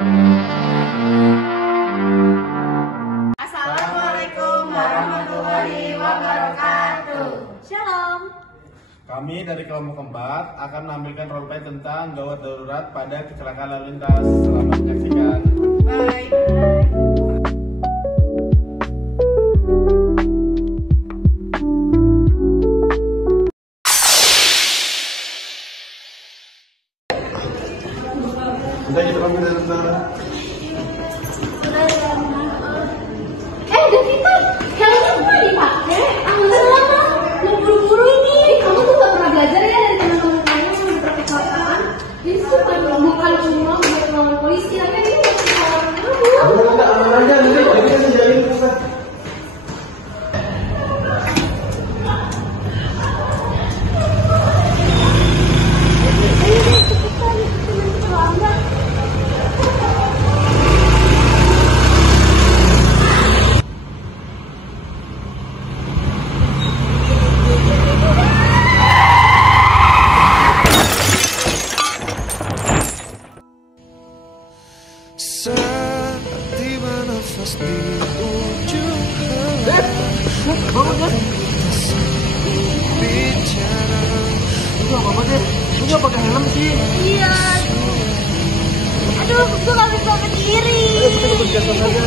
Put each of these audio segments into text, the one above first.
Assalamualaikum warahmatullahi wabarakatuh. Shalom. Kami dari kelompok 4 akan menampilkan roleplay tentang gawat darurat pada kecelakaan lalu lintas. Selamat menyaksikan. Bye. Udah kita panggil dokter. Devita, helmnya kok dipakai? Alamak, mau buru-buru ini. Kamu tuh gak pernah belajar ya dari teman-teman kamu yang di praktek kecelakaan? Ini tuh bukan cuma buat melawan polisi, tapi ini buat melawan kamu. Udah, aman aja, nanti kita sejain Ustaz. Saat tiba nafas di ujung helat, bicara. Itu apa deh? Lu gak pakai helm sih? Iya, aduh, gue gak bisa berdiri. Kita bekerja saja.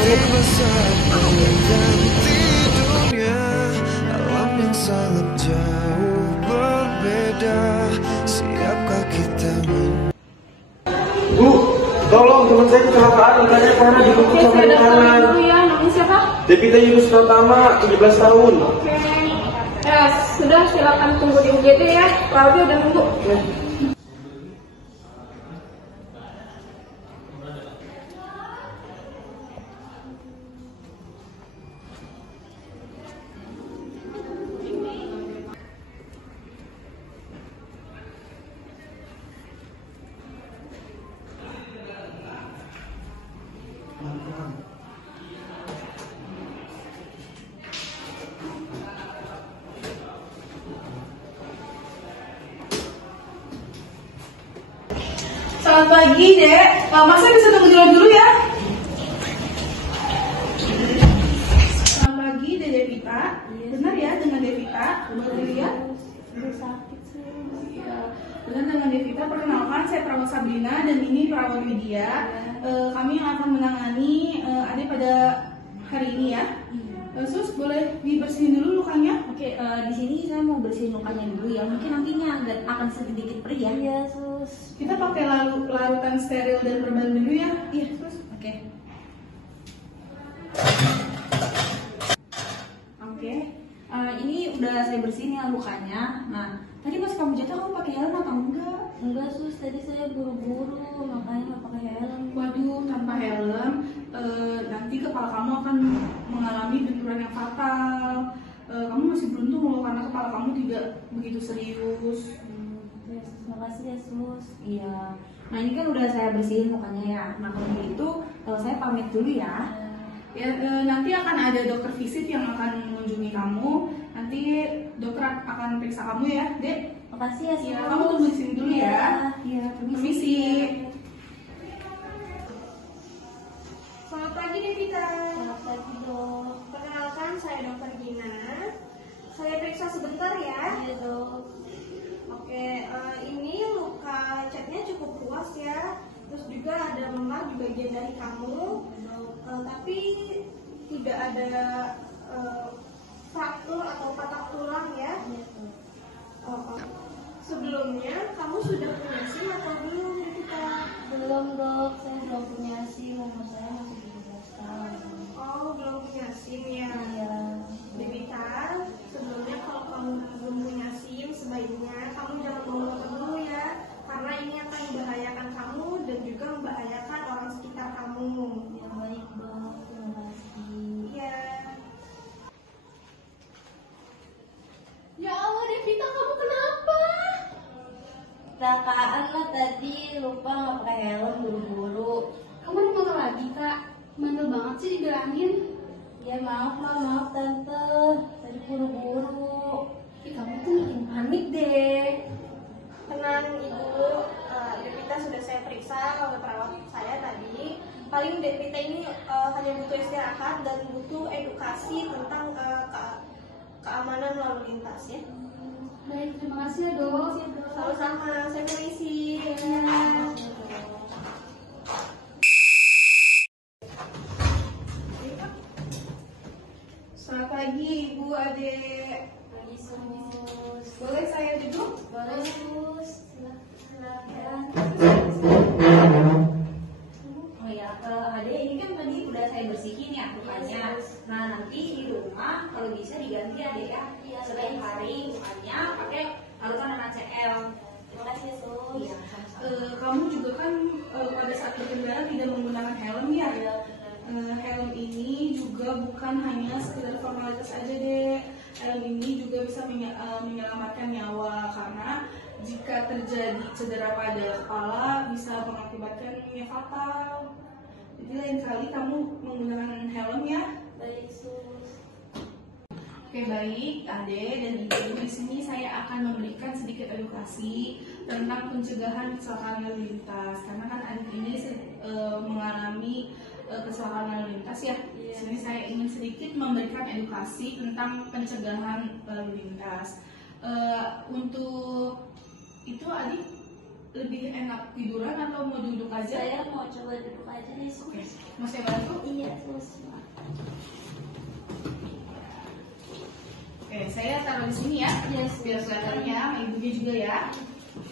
Tiba saat mengganti dunia, alam yang sangat jauh berbeda. Siapkah kita Bu, tolong teman saya kecelakaan, lukanya parah dilukuk sama di kanan. Ya, namanya siapa? Devita Yunus Pratama, 17 tahun. Oke. Ya, sudah silakan tunggu di UGD ya. Claudia udah nunggu. Selamat pagi, Dek. Masa bisa tunggu di luar dulu ya? Selamat pagi, Dek Devita. Benar ya dengan Devita? Boleh lihat? Udah sakit sih. Iya. Benar dengan Devita. Perkenalkan, saya Perawat Sabrina dan ini Perawat Widya. Kami yang akan menangani adik pada hari ini ya. Sus, boleh dibersihin dulu lukanya? Oke, di sini saya mau bersihin lukanya dulu ya. Mungkin nantinya akan sedikit perih ya. Iya, sus. Kita pakai larutan steril dan perban dulu ya. Iya, Sus. Oke. Oke. Ini udah saya bersihin ya lukanya. Nah, tadi pas kamu jatuh kamu pakai helm atau enggak? Enggak, sus. Tadi saya buru-buru makanya nggak pakai helm. Waduh, tanpa helm nanti kepala kamu akan mengalami benturan yang fatal. Kamu masih beruntung loh karena kepala kamu tidak begitu serius. Ya, terima kasih ya, sus. Iya. Nah, ini kan udah saya bersihin mukanya ya. Nah, kalau gitu saya pamit dulu ya. Ya, nanti akan ada dokter visit yang akan mengunjungi kamu. Nanti dokter akan periksa kamu ya, Dek. Makasih ya, sus. Ya, kamu tunggu di sini dulu ya. Iya, Permisi. Selamat pagi Devita. Selamat pagi, dok. Perkenalkan saya Dr. Gina. Saya periksa sebentar ya. Iya, dok. Oke, ini luka catnya cukup luas ya. Terus juga ada memar di bagian dari kamu. Tapi tidak ada fraktur atau patah tulang ya. Iya, dok. Sebelumnya kamu sudah punya SIM atau belum Devita? Belum, dok. Saya belum punya SIM. Umur saya masih 17 tahun. Oh, belum punya SIM ya. Iya. Devita, sebelumnya kalau kamu belum punya SIM, sebaiknya kamu jangan bawa motor dulu ya, karena ini akan membahayakan kamu dan juga membahayakan orang sekitar kamu. Ya, baik, dok. Terima kasih. Iya. Ya Allah, Devita, kamu kenapa? Kecelakaan lah tadi, lupa nggak pakai helm buru-buru. Kamu naik motor lagi, Kak? Bandel banget sih dibilangin. Ya maaf tante, tadi buru-buru. Ih, kamu tuh bikin Panik deh. Tenang Ibu, Devita sudah saya periksa paling Rita ini hanya butuh istirahat dan butuh edukasi tentang keamanan lalu lintas ya. Baik, terima kasih ya dok. Sama-sama, saya permisi. Selamat pagi Ibu, Adik. Pagi sus. Boleh saya duduk? Boleh sus. Silakan. Oh ya, Ade ini kan tadi udah saya bersihin ya mukanya. Nah nanti di rumah kalau bisa diganti Ade ya. Setiap hari mukanya pakai larutan NaCl. Terima kasih sus. Iya. Kamu juga kan pada saat berkendara tidak menggunakan helm ya? Helm ini juga bukan hanya sekedar formalitas aja deh. Helm ini juga bisa menyelamatkan nyawa karena jika terjadi cedera pada kepala bisa mengakibatkan fatal. Jadi lain kali kamu menggunakan helm ya. Baik sus. Oke baik, Ade dan Ibu, di sini saya akan memberikan sedikit edukasi tentang pencegahan kecelakaan lalu lintas. Karena kan adik ini mengalami kecelakaan lalu lintas ya. Di sini saya ingin sedikit memberikan edukasi tentang pencegahan lalu lintas. Untuk itu adik lebih enak tiduran atau mau duduk aja? Saya mau coba duduk aja nih sus. Oke, mau saya bantu? Iya sus. Oke, saya taruh di sini ya, Yes. biar kelihatan ya, sama ibunya juga ya.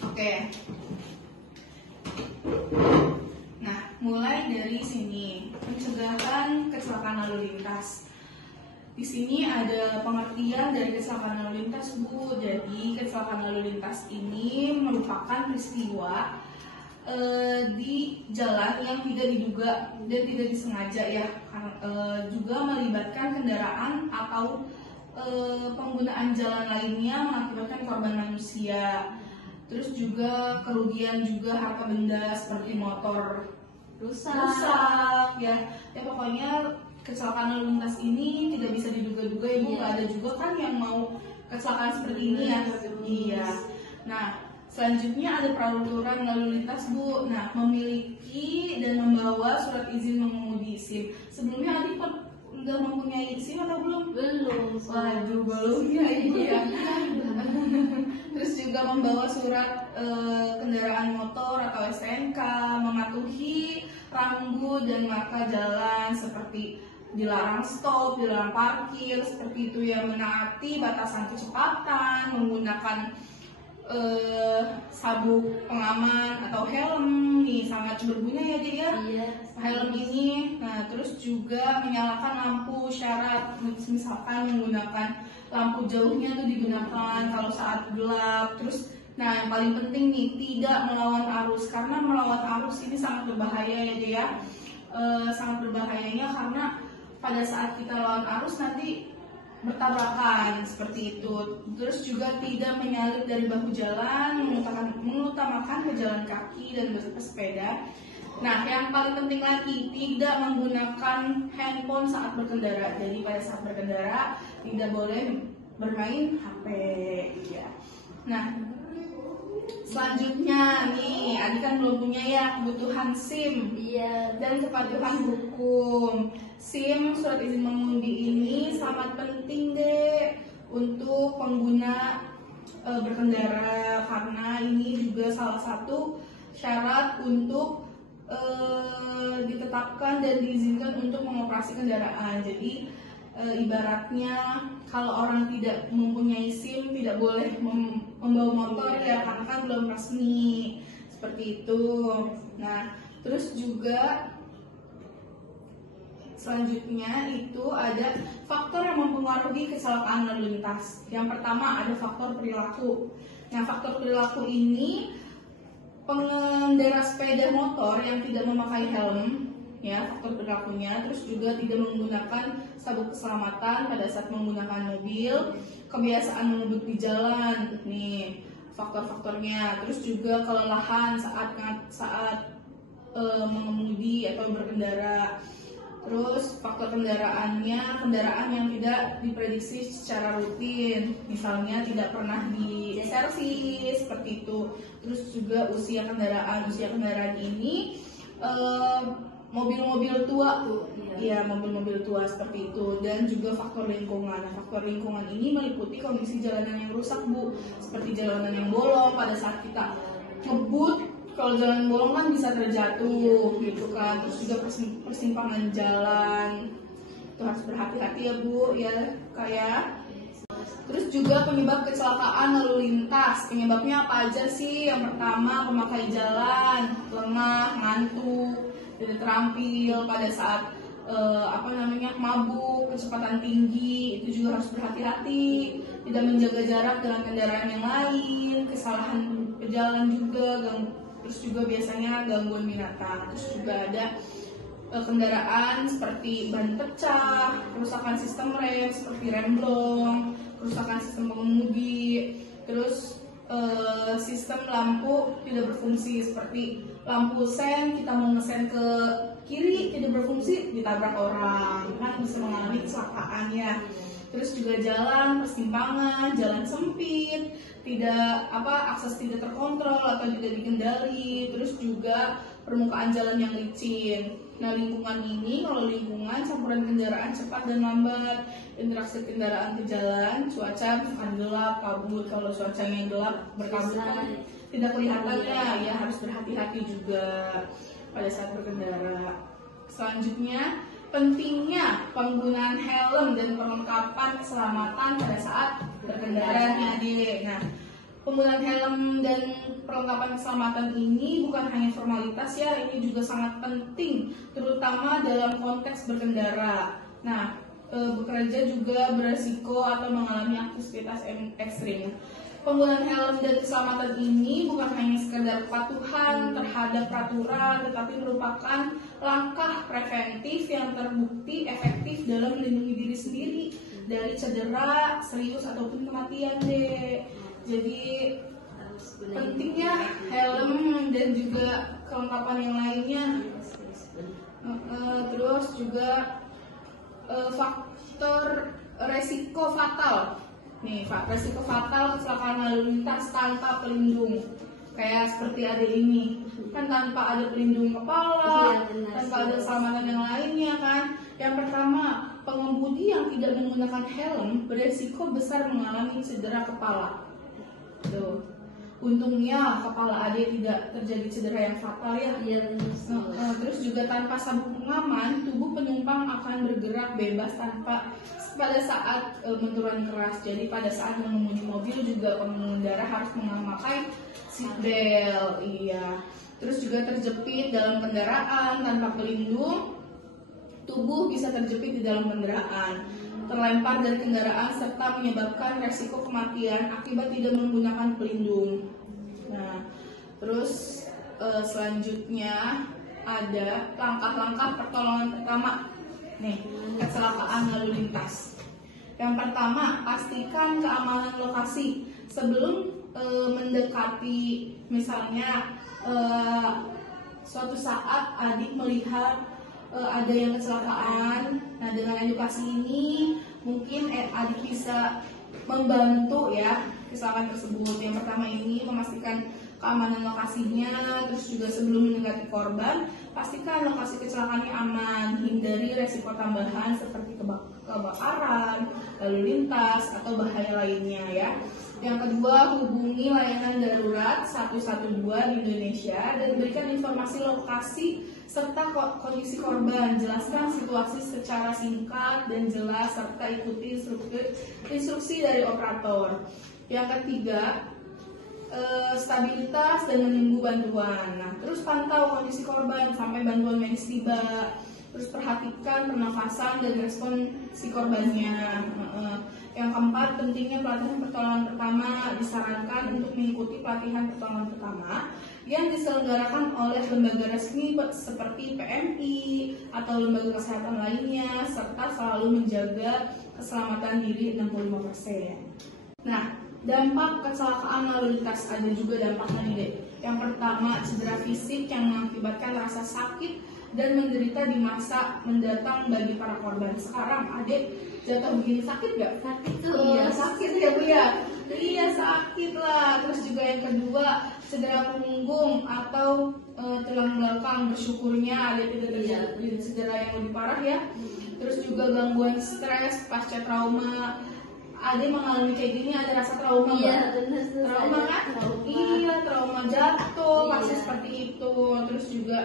Oke. Nah, mulai dari sini, pencegahan kecelakaan lalu lintas. Di sini ada pengertian dari kecelakaan lalu lintas, Bu. Jadi, kecelakaan lalu lintas ini merupakan peristiwa di jalan yang tidak diduga dan tidak disengaja ya, juga melibatkan kendaraan atau penggunaan jalan lainnya mengakibatkan korban manusia. Terus juga kerugian juga harta benda seperti motor rusak ya. Ya pokoknya kecelakaan lalu lintas ini tidak bisa diduga-duga ya Bu. Nggak ada juga kan yang mau kecelakaan seperti ini ya. Iya. Nah, selanjutnya ada peraturan lalu lintas Bu. Nah, memiliki dan membawa surat izin mengemudi SIM. Sebelumnya adik udah mempunyai SIM atau belum? Belum. Waduh, belum ya Ibu ya. Terus juga membawa surat kendaraan motor atau STNK, mematuhi rambu dan marka jalan seperti dilarang stop, dilarang parkir, seperti itu ya, menaati batasan kecepatan, menggunakan sabuk pengaman atau helm nih sangat berguna ya Dek ya. Iya. Helm ini, nah terus juga menyalakan lampu syarat, misalkan menggunakan lampu jauhnya tuh digunakan kalau saat gelap. Terus, nah yang paling penting nih tidak melawan arus, karena melawan arus ini sangat berbahaya ya Dek ya. Sangat berbahayanya karena pada saat kita lawan arus nanti bertabrakan seperti itu. Terus juga tidak menyalip dari bahu jalan, mengutamakan pejalan kaki dan bersepeda. Nah, yang paling penting lagi tidak menggunakan handphone saat berkendara. Jadi pada saat berkendara tidak boleh bermain HP. Ya. Nah, selanjutnya nih, adik kan belum punya ya kebutuhan SIM dan kepatuhan hukum. SIM surat izin mengemudi ini sangat penting deh untuk pengguna berkendara karena ini juga salah satu syarat untuk ditetapkan dan diizinkan untuk mengoperasi kendaraan. Jadi ibaratnya kalau orang tidak mempunyai SIM tidak boleh membawa motor ya karena kan belum resmi seperti itu. Nah, terus juga selanjutnya itu ada faktor yang mempengaruhi kecelakaan lalu lintas. Yang pertama ada faktor perilaku. Nah, faktor perilaku ini pengendara sepeda motor yang tidak memakai helm ya, faktor perilakunya. Terus juga tidak menggunakan sabuk keselamatan pada saat menggunakan mobil, kebiasaan mengebut di jalan nih faktor-faktornya. Terus juga kelelahan saat mengemudi atau berkendara. Terus faktor kendaraan yang tidak diprediksi secara rutin, misalnya tidak pernah diservis seperti itu. Terus juga usia kendaraan ini mobil-mobil tua, Iya. ya mobil-mobil tua seperti itu, dan juga faktor lingkungan. Nah, faktor lingkungan ini meliputi kondisi jalanan yang rusak Bu, seperti jalanan yang bolong pada saat kita ngebut. Kalau jalan bolong kan bisa terjatuh gitu kan, terus juga persimpangan jalan itu harus berhati-hati ya Bu ya kayak. Terus juga penyebab kecelakaan lalu lintas. Penyebabnya apa aja sih? Yang pertama, pemakai jalan lemah, ngantuk, tidak terampil pada saat mabuk, kecepatan tinggi, itu juga harus berhati-hati, tidak menjaga jarak dengan kendaraan yang lain, kesalahan pejalan juga, terus juga biasanya gangguan binatang. Terus juga ada kendaraan seperti ban pecah, kerusakan sistem rem seperti rem blong, kerusakan sistem pengemudi, terus sistem lampu tidak berfungsi seperti lampu sen, kita mau ngesen ke kiri tidak berfungsi, ditabrak orang, kan bisa mengalami kecelakaan ya. Terus juga jalan persimpangan, jalan sempit, tidak akses tidak terkontrol atau tidak dikendali, terus juga permukaan jalan yang licin. Nah, lingkungan ini, kalau lingkungan campuran kendaraan cepat dan lambat, interaksi kendaraan ke jalan, cuaca misalkan gelap, kabut. Kalau cuacanya gelap berkabut kan tidak kelihatan ya harus berhati-hati juga pada saat berkendara. Selanjutnya, pentingnya penggunaan helm dan perlengkapan keselamatan pada saat berkendara nih adik. Nah, penggunaan helm dan perlengkapan keselamatan ini bukan hanya formalitas ya, ini juga sangat penting, terutama dalam konteks berkendara. Nah, bekerja juga beresiko atau mengalami aktivitas ekstrim. Penggunaan helm dan keselamatan ini bukan hanya sekedar kepatuhan terhadap peraturan, tetapi merupakan langkah preventif yang terbukti efektif dalam melindungi diri sendiri dari cedera serius ataupun kematian deh. Jadi pentingnya helm dan juga kelengkapan yang lainnya. Terus juga faktor resiko fatal. Nih, resiko fatal kecelakaan lalu lintas tanpa pelindung. Kayak seperti adik ini, kan tanpa ada pelindung kepala, tanpa ada keselamatan yang lainnya kan. Yang pertama, pengemudi yang tidak menggunakan helm beresiko besar mengalami cedera kepala. Tuh. Untungnya kepala adik tidak terjadi cedera yang fatal ya. Terus juga tanpa sabuk pengaman, tubuh penumpang akan bergerak bebas pada saat benturan keras. Jadi pada saat mengemudi mobil juga pengendara harus memakai seatbelt. Iya. Terus juga terjepit dalam kendaraan tanpa pelindung, tubuh bisa terjepit di dalam kendaraan, terlempar dari kendaraan serta menyebabkan resiko kematian akibat tidak menggunakan pelindung. Nah, terus selanjutnya ada langkah-langkah pertolongan pertama. Nih, kecelakaan lalu lintas. Yang pertama, pastikan keamanan lokasi sebelum mendekati. Misalnya suatu saat adik melihat ada yang kecelakaan. Nah, dengan edukasi ini mungkin adik bisa membantu ya kecelakaan tersebut. Yang pertama ini memastikan keamanan lokasinya, terus juga sebelum mendekati korban, pastikan lokasi kecelakaannya aman, hindari resiko tambahan seperti kebakaran, lalu lintas, atau bahaya lainnya ya. Yang kedua, hubungi layanan darurat 112 di Indonesia dan berikan informasi lokasi serta kondisi korban. Jelaskan situasi secara singkat dan jelas serta ikuti instruksi dari operator. Yang ketiga, stabilitas dan menunggu bantuan. Nah, terus pantau kondisi korban sampai bantuan medis tiba. Terus perhatikan pernafasan dan respon si korbannya. Yang keempat, pentingnya pelatihan pertolongan pertama. Disarankan untuk mengikuti pelatihan pertolongan pertama yang diselenggarakan oleh lembaga resmi seperti PMI atau lembaga kesehatan lainnya, serta selalu menjaga keselamatan diri 65%. Nah, dampak kecelakaan lalu lintas ada juga dampaknya nih deh. Yang pertama, cedera fisik yang mengakibatkan rasa sakit dan menderita di masa mendatang bagi para korban. Sekarang adik jatuh begini sakit gak? Sakit tuh. Iya, sakit ya Bu ya. Iya, sakit lah. Terus juga yang kedua, cedera punggung atau tulang belakang. Bersyukurnya ada tidak terjadi cedera yang lebih parah ya. Terus juga gangguan stres pasca trauma. Ade mengalami kayak gini, ada rasa trauma nggak? Trauma kan? Iya, trauma jatuh pasti seperti itu. Terus juga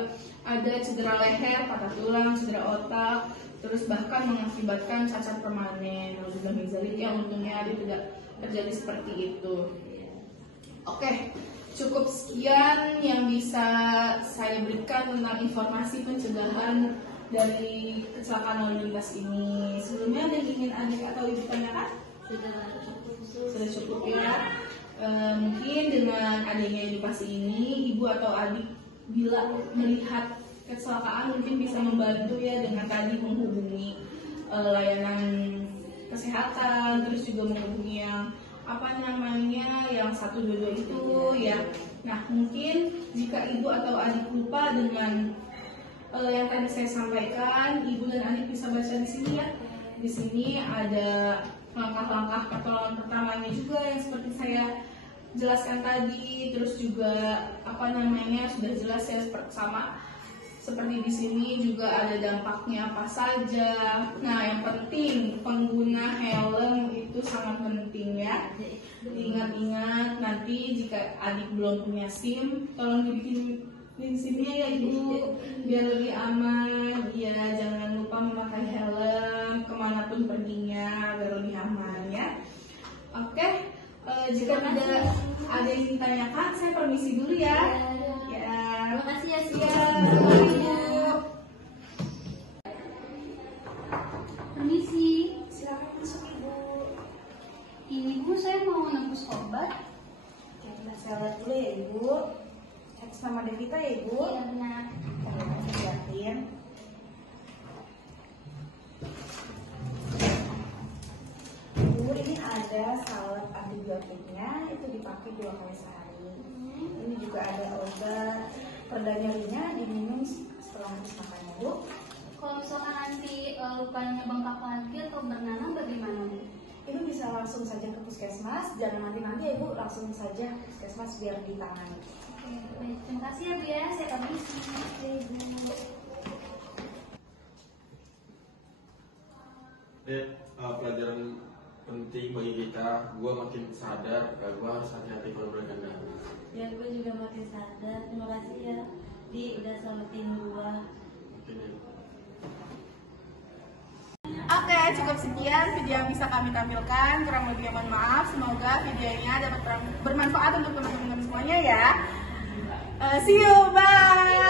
ada cedera leher, patah tulang, cedera otak, terus bahkan mengakibatkan cacat permanen. Alhamdulillah min dzalik ya, untungnya Ade tidak terjadi seperti itu. Oke, cukup sekian yang bisa saya berikan tentang informasi pencegahan dari kecelakaan lalu lintas ini. Sebelumnya ada yang ingin adik atau ibu tanyakan? Sudah cukup ya. Mungkin dengan adanya edukasi ini, ibu atau adik bila melihat kecelakaan mungkin bisa membantu ya dengan tadi menghubungi layanan kesehatan, terus juga menghubungi yang yang 122 itu ya. Nah, mungkin jika ibu atau adik lupa dengan yang tadi saya sampaikan, ibu dan adik bisa baca di sini ya. Di sini ada langkah-langkah pertolongan pertamanya juga yang seperti saya jelaskan tadi. Terus juga sudah jelas ya sama seperti di sini juga ada dampaknya apa saja. Nah, yang penting pengguna helm itu sangat penting ya. Ingat-ingat nanti jika adik belum punya SIM, tolong dibikin SIM-nya ya ibu, biar lebih aman. Ya, jangan lupa memakai helm kemanapun perginya biar lebih aman ya. Oke, jika tidak ada yang ditanyakan, saya permisi dulu ya. Terima kasih ya Sia. Permisi. Silakan masuk ibu. Ini Bu, saya mau nebus obat. Oke, saya lihat dulu ya ibu. Atas nama Devita ya ibu. Iya benar. Oke, saya liatin. Ibu, ini ada salep antibiotiknya, itu dipakai 2 kali sehari. Ini juga ada obat pereda nyerinya, diminum setelah habis makannya bu. Kalau misalkan nanti lukanya bengkak lagi atau bernanah bagaimana Bu? Ibu bisa langsung saja ke puskesmas, jangan nanti ya ibu, langsung saja ke puskesmas biar ditangani. Oke, baik. Terima kasih ya Bu ya, saya permisi. Oke ibu. Pelajaran penting bagi kita. Gue makin sadar gue harus hati-hati kalau berkendara. Ya, gue juga makin sadar. Terima kasih ya, Di udah selamatin gue. Oke, cukup sekian video yang bisa kami tampilkan. Kurang lebihnya mohon maaf. Semoga videonya dapat bermanfaat untuk teman-teman semuanya ya. See you, bye.